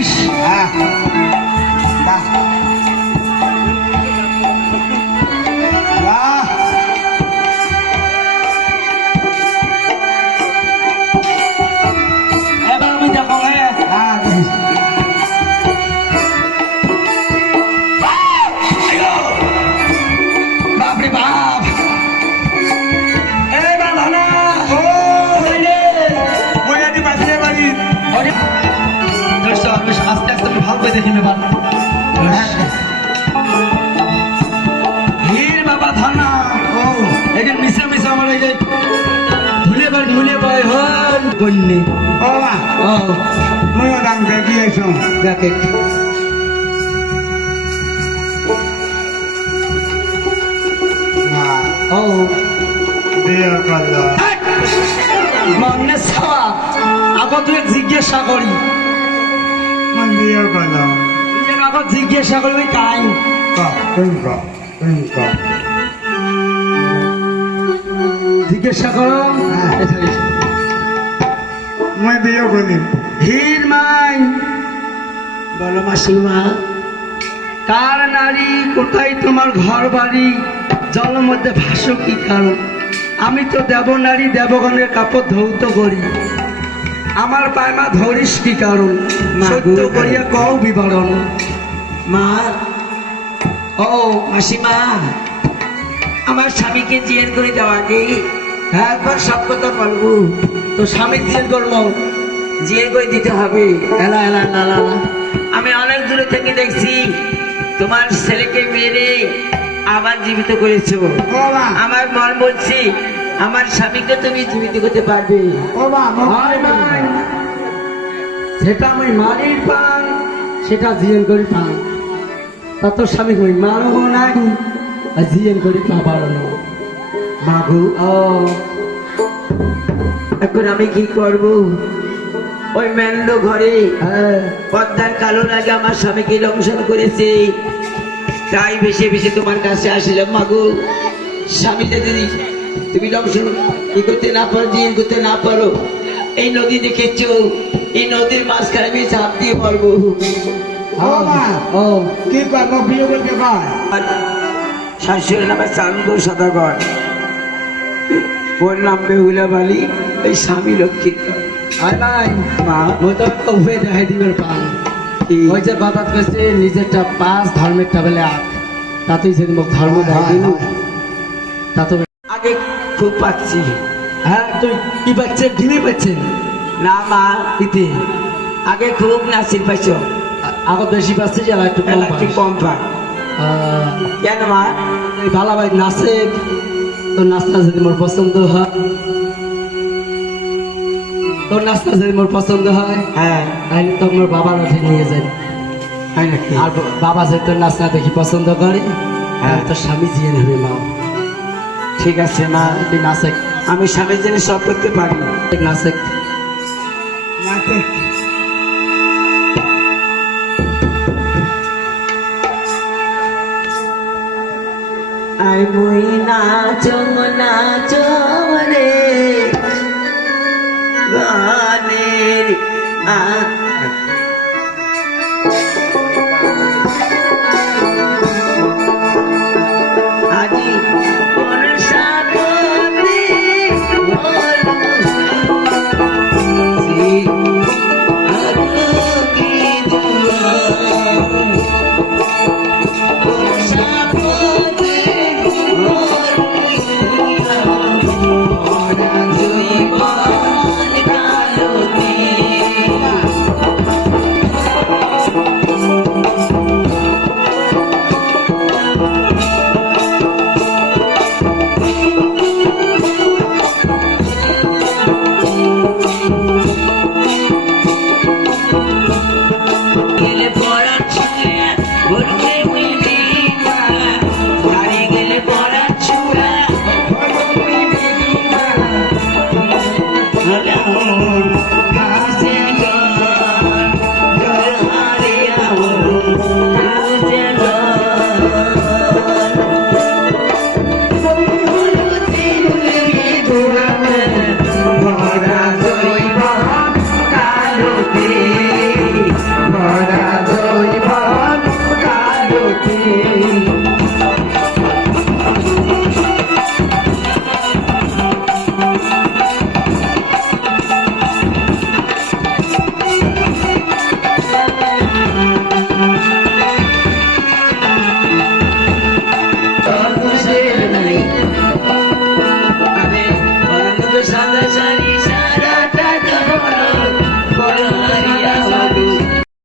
যাইস। হ্যাঁ যা। যা। এবার আমি যাবো। হ্যাঁ হ্যাঁ যাইস। বাপরে বাপ। এই বাবা না। ও বইয়াটি পাশে বাড়ি। আরে দর্শক বেশ আস্তে আস্তে ভালো করে দেখি নেবার। হীর বাবা থানা। ও এখানে মিশে মিশে আমার এই যে ধুলে বয় হল বন্যে। ও মা ও মুইও দাম দিয়েছো। দেখে মা ও বিয়ে করলো। মনে সাওয়া আগত তুই জিজ্ঞাসা করি মন বিয়ে করলো। নিজের আগত জিজ্ঞাসা করবি কাই জিজ্ঞাসা করো। হ্যাঁ। মই বিয়ে করি। হীর মাই বলো মাসিমা কার নারী কোথায় তোমার ঘর বাড়ি জলের মধ্যে ভাসো কি কারণ আমি তো দেব নারী দেবগণের কাপড় ধৌত করি আমার পায়মা ধরিস কি কারণ সত্য করিয়া কও বিবরণ। মা ও মাসিমা আমার স্বামীকে জিজ্ঞেস করে দেওয়া আগে একবার সব কথা বলবো। তো স্বামী দিয়ে করবো জিজ্ঞেস করে দিতে হবে। এলা এলা না না না। আমি অনেক দূরে থেকে দেখছি তোমার ছেলেকে মেরে আবার জীবিত করেছো। ও মা আমার মন বলছি আমার স্বামীকে তুমি জীবিত করতে পারবে। ও মা হয় নাই। সেটা আমি মারির পান সেটা জিএন করি পান তা তোর স্বামী কই মারবো নাই আর জিএন করি পাবার মাগু ও এখন আমি কি করব? ওই মেন্দ ঘরে হ্যাঁ পদ্মার কালো লাগে আমার স্বামীকে দংশন করেছে, তাই বেশি বেশি তোমার কাছে আসলাম। মাগু স্বামীটা যদি তুমি দংশন কি করতে না পারো, জিন করতে না পারো, এই নদী দেখেছ, এই নদীর মাঝখানে আমি ঝাঁপ দিয়ে মরবো। ও মা ও কি করবো বিয়ে করতে কয়? আর শাশুড়ির নামে চান্দু সদাগর, ওর নাম বেহুলা বালি, এই স্বামী লক্ষ্মী। আয় নাই মা ওই তো তো উভে দেখাই দিবের পান ওই যে বাবা কাছে নিজেরটা পাঁচ ধর্মেরটা বলে আট তাতেই সেদিন মোক ধর্ম দেয় দিন তা তো আগে খুব পাচ্ছি। হ্যাঁ তুই কি পাচ্ছে ডিমে পাচ্ছেন না মা, ইতে আগে খুব নাচির পাইছ, আগত বেশি পাচ্ছে যে আর একটু কম একটু পাস। কম পা। কেন মা? এই বালা ভাই নাচে তোর নাচটা যদি মোর পছন্দ হয়, তোর নাচটা যদি মোর পছন্দ হয় হ্যাঁ তাহলে তো মোর বাবার ওঠে নিয়ে যাই। হয় নাকি? আর বাবা যদি তোর নাচটা দেখি পছন্দ করে হ্যাঁ। তোর স্বামী জিয়ে নেবে মা ঠিক আছে মা, তুই নাচে আমি স্বামীর জন্য সব করতে পারি। নাচে নাচে আই মই নাচো নাচো রে গানের